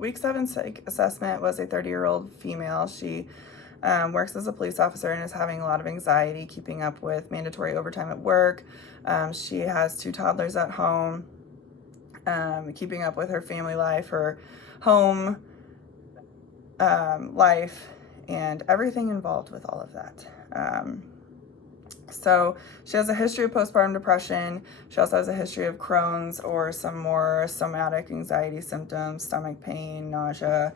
week 7 psych assessment was a 30-year-old female. She works as a police officer and is having a lot of anxiety keeping up with mandatory overtime at work. She has 2 toddlers at home, keeping up with her family life, her home life, and everything involved with all of that. So she has a history of postpartum depression. She also has a history of Crohn's or some more somatic anxiety symptoms, stomach pain, nausea,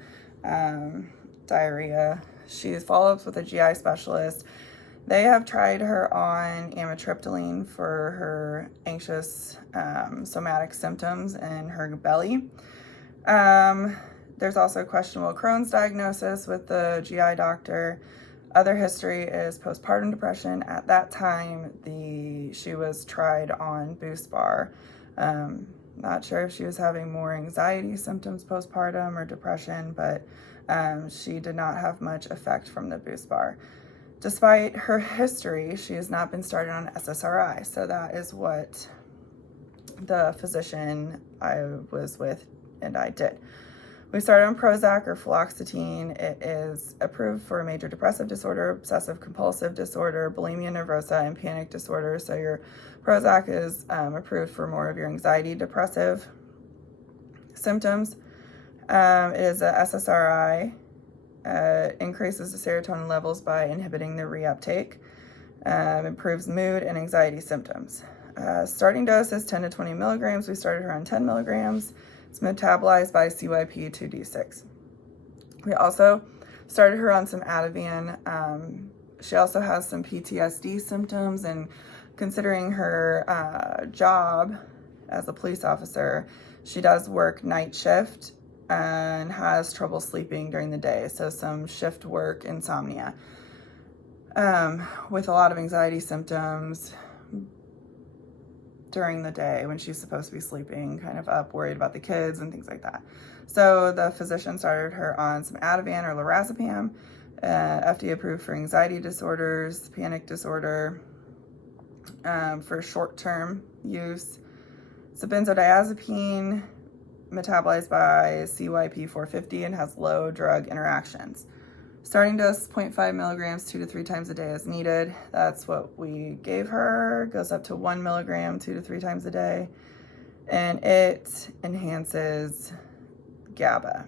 diarrhea. She's follow-ups with a GI specialist. They have tried her on amitriptyline for her anxious somatic symptoms in her belly. There's also a questionable Crohn's diagnosis with the GI doctor. Other history is postpartum depression. At that time, she was tried on BuSpar. Not sure if she was having more anxiety symptoms postpartum or depression, but she did not have much effect from the BuSpar. Despite her history, she has not been started on SSRI. So that is what the physician I was with and I did. We started on Prozac or fluoxetine. It is approved for major depressive disorder, obsessive compulsive disorder, bulimia nervosa, and panic disorder. So your Prozac is approved for more of your anxiety, depressive symptoms. It is a SSRI. Increases the serotonin levels by inhibiting the reuptake. Improves mood and anxiety symptoms. Starting dose is 10 to 20 milligrams. We started her on 10 milligrams. It's metabolized by CYP2D6. We also started her on some Ativan. She also has some PTSD symptoms, and considering her job as a police officer, she does work night shift and has trouble sleeping during the day. So some shift work insomnia with a lot of anxiety symptoms during the day when she's supposed to be sleeping, kind of up, worried about the kids and things like that. So the physician started her on some Ativan or lorazepam, FDA approved for anxiety disorders, panic disorder, for short-term use. It's a benzodiazepine metabolized by CYP450 and has low drug interactions. Starting dose 0.5 milligrams 2 to 3 times a day as needed. That's what we gave her. Goes up to 1 milligram 2 to 3 times a day. And it enhances GABA.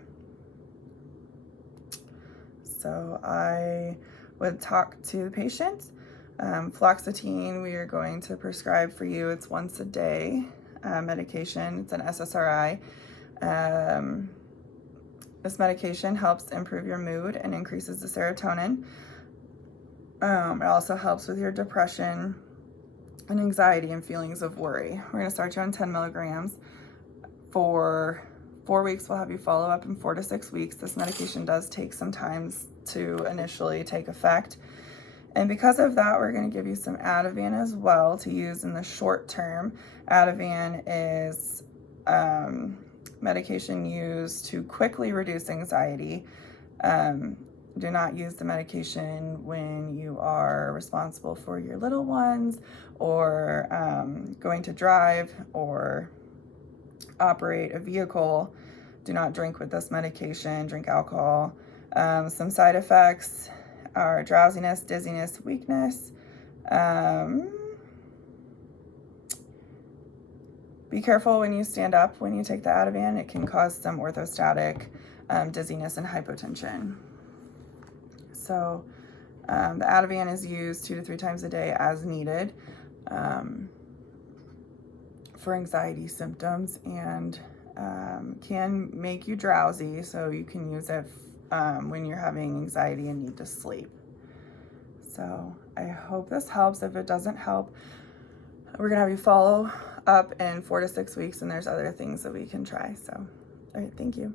So I would talk to the patient. Fluoxetine, we are going to prescribe for you. It's once a day medication. It's an SSRI. This medication helps improve your mood and increases the serotonin. It also helps with your depression and anxiety and feelings of worry. We're going to start you on 10 milligrams. For 4 weeks, we'll have you follow up in 4 to 6 weeks. This medication does take some time to initially take effect. And because of that, we're going to give you some Ativan as well to use in the short term. Ativan is medication used to quickly reduce anxiety. Do not use the medication when you are responsible for your little ones or going to drive or operate a vehicle. Do not drink with this medication, drink alcohol. Some side effects are drowsiness, dizziness, weakness. Be careful when you stand up when you take the Ativan. It can cause some orthostatic dizziness and hypotension. So the Ativan is used 2 to 3 times a day as needed for anxiety symptoms, and can make you drowsy, so you can use it when you're having anxiety and need to sleep. So I hope this helps. If it doesn't help, we're gonna have you follow up in 4 to 6 weeks, and there's other things that we can try. So, all right, thank you.